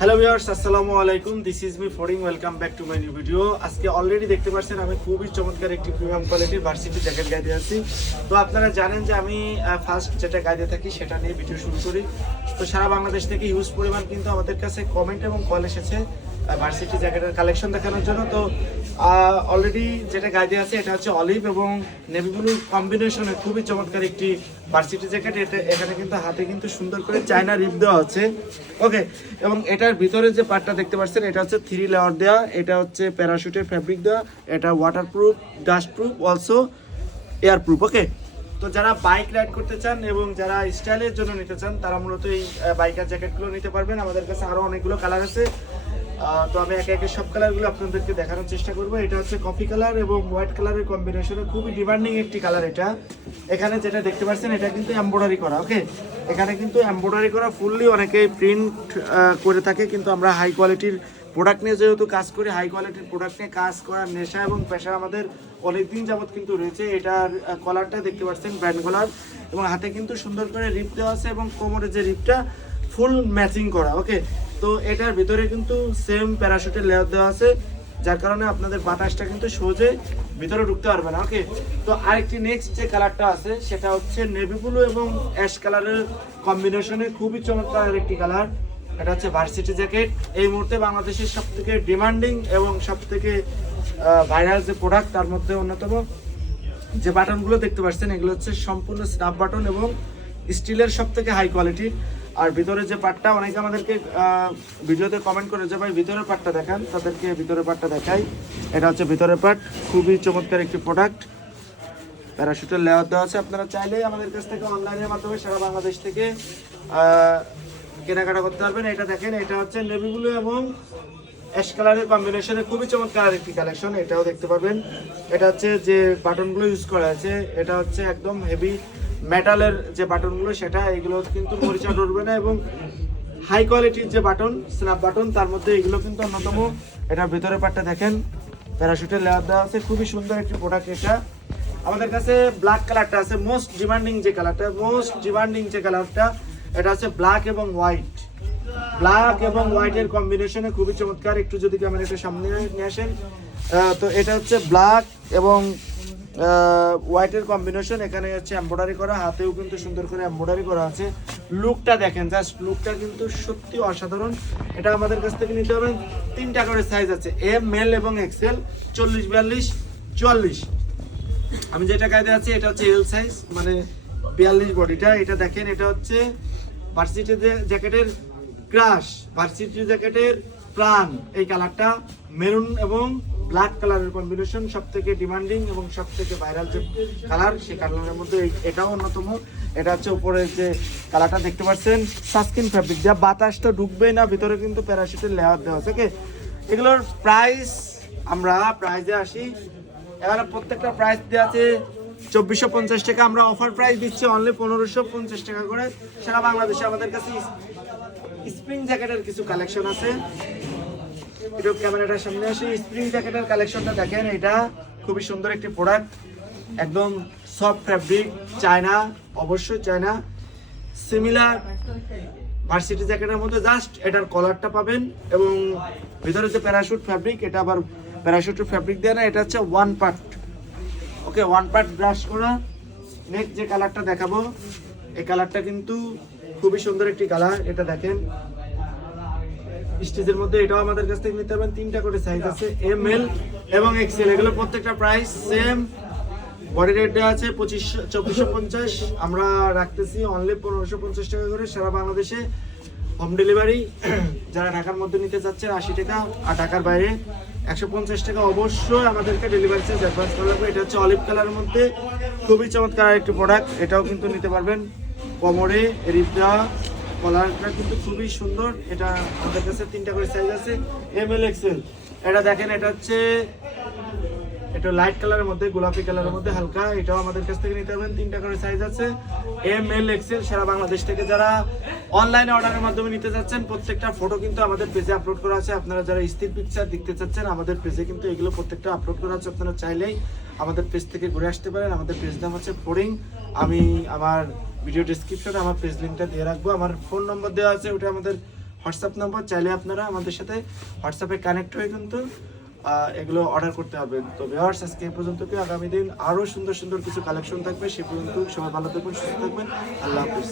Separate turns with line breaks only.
Hello viewers আসসালামু আলাইকুম this is me foreign welcome back to my new video আজকে already দেখতে পাচ্ছেন, আমি খুবই চমৎকার একটি প্রিমিয়াম কোয়ালিটির ভার্সিটি জ্যাকেট গাইতে আছি। তো আপনারা জানেন যে আমি ফার্স্ট যেটা গাইতে থাকি সেটা নিয়ে ভিডিও শুরু করি। তো সারা বাংলাদেশ থেকে হিউজ পরিমাণ কিন্তু আমাদের কাছে কমেন্ট এবং কল এসেছে। ভার্সিটি জ্যাকেটের কালেকশন দেখানোর জন্য। তো অলরেডি যেটা গাইতে আছে, এটা হচ্ছে অলিভ এবং নেভি ব্লু কম্বিনেশনে খুবই চমৎকার একটি ভার্সিটি জ্যাকেট এটা, এখানে কিন্তু হাতে কিন্তু সুন্দর করে চায়না রিপ দেওয়া আছে ওকে এবং এটার ভিতরে যে পার্টটা দেখতে পাচ্ছেন, এটা হচ্ছে থ্রি লেয়ার দেওয়া এটা হচ্ছে প্যারাশুটের ফ্যাব্রিক দেওয়া। এটা waterproof dust proof also air proof okay তো যারা বাইক রাইড করতে চান এবং যারা স্টাইলের জন্য নিতে চান, তারা মূলত এই বাইকার জ্যাকেটগুলো নিতে পারবেন। আমাদের কাছে আরও অনেকগুলো কালার আছে। তো আমি একে একে সব কালারগুলো আপনাদেরকে দেখানোর চেষ্টা করব। এটা হচ্ছে কফি কালার এবং হোয়াইট কালারের কম্বিনেশনে খুবই ডিমান্ডিং একটি কালার এটা। এখানে যেটা দেখতে পাচ্ছেন, এটা কিন্তু এমব্রয়ডারি করা ওকে এখানে কিন্তু এমব্রয়ডারি করা ফুললি অনেকেই প্রিন্ট করে থাকে, কিন্তু আমরা হাই কোয়ালিটির প্রোডাক্ট নিয়ে যেহেতু কাজ করি হাই কোয়ালিটির প্রোডাক্ট নিয়ে কাজ করার নেশা এবং পেশা আমাদের অনেকদিন যাবত কিন্তু রয়েছে। এটার কলারটা দেখতে পাচ্ছেন ব্র্যান্ড কলার এবং হাতে কিন্তু সুন্দর করে রিপ দেওয়া আছে এবং কোমরের যে রিপটা ফুল ম্যাচিং করা ওকে তো এটার ভিতরে কিন্তু সেম প্যারাশুটের লেয়ার দেওয়া আছে, যার কারণে আপনাদের বাতাসটা কিন্তু সহজে ভিতরে ঢুকতে পারবে না ওকে তো আরেকটি নেক্সট যে কালারটা আছে, সেটা হচ্ছে নেভি ব্লু এবং অ্যাশ কালারের কম্বিনেশনে খুবই চমৎকার একটি কালার এটা হচ্ছে ভার্সিটি জ্যাকেট এই মুহূর্তে বাংলাদেশের সব থেকে ডিমান্ডিং এবং সব থেকে ভাইরাল যে প্রোডাক্ট তার মধ্যে অন্যতম যে বাটনগুলো দেখতে পাচ্ছেন, এগুলো হচ্ছে সম্পূর্ণ স্ন্যাপ বাটন এবং স্টিলের সব থেকে হাই কোয়ালিটির আর ভিতরে যে পার্টটা, অনেকে আমাদেরকে ভিডিওতে কমেন্ট করে যে, ভাই, ভিতরের পার্টটা দেখান। তাদেরকে ভিতরের পার্টটা দেখাই। এটা হচ্ছে ভিতরের পার্ট। খুবই চমৎকার একটি প্রোডাক্ট প্যারাশুটের লেয়ার দেওয়া আছে। আপনারা চাইলেই আমাদের কাছ থেকে অনলাইনের মাধ্যমে সারা বাংলাদেশ থেকে কেনাকাটা করতে পারবেন। এটা দেখেন, এটা হচ্ছে নেভি ব্লু এবং অ্যাশ কালারের কম্বিনেশনে খুবই চমৎকার একটি কালেকশন এটাও দেখতে পারবেন। এটা হচ্ছে যে বাটনগুলো ইউজ করা আছে। এটা হচ্ছে একদম হেভি মেটালের যে বাটনগুলো, সেটা এগুলো কিন্তু মরিচা ধরবে না এবং হাই কোয়ালিটির যে বাটন স্ন্যাপ বাটন, তার মধ্যে এগুলো কিন্তু অন্যতম। এটার ভিতরের পার্টটা দেখেন প্যারাশুটের লেয়ার দেওয়া আছে, খুবই সুন্দর একটি প্রোডাক্ট এটা। আমাদের কাছে ব্ল্যাক কালারটা আছে মোস্ট ডিমান্ডিং যে কালারটা মোস্ট ডিমান্ডিং যে কালারটা এটা আছে ব্ল্যাক এবং হোয়াইট ব্ল্যাক এবং হোয়াইটের কম্বিনেশনে খুবই চমৎকার, একটু যদি ক্যামেরাটা সামনে নিয়ে আসেন তো এটা হচ্ছে ব্ল্যাক এবং হোয়াইটের কম্বিনেশন এখানে হচ্ছে এমব্রয়ডারি করা, হাতেও কিন্তু সুন্দর করে এমব্রয়ডারি করা আছে। লুকটা দেখেন জাস্ট লুকটা কিন্তু সত্যি অসাধারণ। এটা আমাদের কাছ থেকে নিতে হবে, তিনটা করে সাইজ আছে এম মেল এবং এক্সেল চল্লিশ, বিয়াল্লিশ, চুয়াল্লিশ। আমি যেটা কায়দে আছি, এটা হচ্ছে এল সাইজ মানে বিয়াল্লিশ বডিটা। এটা দেখেন, এটা হচ্ছে ভার্সিটি জ্যাকেটের ক্রাশ ভার্সিটি জ্যাকেটের প্রাণ। এই কালারটা মেরুন এবং ব্ল্যাক কালারের কম্বিনেশন সব থেকে ডিমান্ডিং এবং সব থেকে ভাইরাল যে কালার সেই কালারের মধ্যে এটাও অন্যতম। এটা হচ্ছে উপরে যে কালারটা দেখতে পাচ্ছেন সাস্কিন ফ্যাব্রিক যা বাতাসটা ঢুকবেই না, ভিতরে কিন্তু প্যারাশুটের লেয়ার দেওয়া ওকে এগুলোর প্রাইস আমরা প্রাইজে আসি। এখানে প্রত্যেকটা প্রাইস দেওয়া আছে চব্বিশশো পঞ্চাশ টাকা। আমরা অফার প্রাইস দিচ্ছি অনলি পনেরোশো পঞ্চাশ টাকা করে। সারা বাংলাদেশে আমাদের কাছে স্প্রিং জ্যাকেটের কিছু কালেকশন আছে। একটু ক্যামেরাটার সামনে আসে। স্প্রিং জ্যাকেটের কালেকশনটা দেখেন, এটা খুবই সুন্দর একটি প্রোডাক্ট একদম সফট ফ্যাব্রিক চায়না, অবশ্যই চায়না। সিমিলার ভার্সিটি জ্যাকেটের মধ্যে জাস্ট এটার কলারটা পাবেন এবং ভিতরে যে প্যারাশুট ফ্যাব্রিক এটা আবার প্যারাশুটের ফ্যাব্রিক দেয় না, এটা হচ্ছে one part okay one part brush করা। নেক্সট যে কালারটা দেখাবো, এই কালারটা কিন্তু খুবই সুন্দর একটি কালার এটা দেখেন। স্টেজের মধ্যে এটাও আমাদের কাছ থেকে নিতে পারবেন। তিনটা করে সাইজ আছে এম এল এবং এক্সেল এগুলো প্রত্যেকটা প্রাইস সেম বডি রেট দেওয়া আছে পঁচিশ, চব্বিশশো পঞ্চাশ। আমরা রাখতেছি অনলি পনেরোশো পঞ্চাশ টাকা করে সারা বাংলাদেশে হোম ডেলিভারি যারা ঢাকার মধ্যে নিতে চাচ্ছেন আশি টাকা আর ঢাকার বাইরে একশো পঞ্চাশ টাকা অবশ্যই আমাদেরকে ডেলিভারি চার্জ অ্যাডভান্স করা লাগবে। এটা হচ্ছে অলিভ কালারের মধ্যে। খুবই চমৎকার একটি প্রোডাক্ট এটাও কিন্তু নিতে পারবেন। কোমরে রিপটা কলারটা কিন্তু খুবই সুন্দর। এটা আমাদের কাছে তিনটা করে সাইজ আছে। এম এল এক্সেল এটা দেখেন, এটা হচ্ছে এটা লাইট কালারের মধ্যে, গোলাপি কালারের মধ্যে হালকা। এটাও আমাদের কাছ থেকে নিতে পারবেন, তিনটা করে সাইজ আছে। এম এল এক্সেল সারা বাংলাদেশ থেকে যারা অনলাইনে অর্ডারের মাধ্যমে নিতে চাচ্ছেন প্রত্যেকটা ফটো কিন্তু আমাদের পেজে আপলোড করা আছে। আপনারা যারা স্থির পিকচার দেখতে চাচ্ছেন, আমাদের পেজে কিন্তু এগুলো প্রত্যেকটা আপলোড করা আছে। আপনারা চাইলেই আমাদের পেজ থেকে ঘুরে আসতে পারেন। আমাদের পেজ নাম হচ্ছে ফোরিং আমি আমার ভিডিও ডিসক্রিপশনে আমার পেজ লিঙ্কটা দিয়ে রাখব। আমার ফোন নম্বর দেওয়া আছে, ওটা আমাদের হোয়াটসঅ্যাপ নাম্বার চাইলে আপনারা আমাদের সাথে হোয়াটসঅ্যাপে কানেক্ট হয়ে কিন্তু এগুলো অর্ডার করতে পারবেন তো ভিউয়ার্স আজকে এ পর্যন্ত কি আগামী দিন আরও সুন্দর সুন্দর কিছু কালেকশন থাকবে। সে পর্যন্ত সবাই ভালো থাকবেন, সুস্থ থাকবেন। আল্লাহ হাফিজ।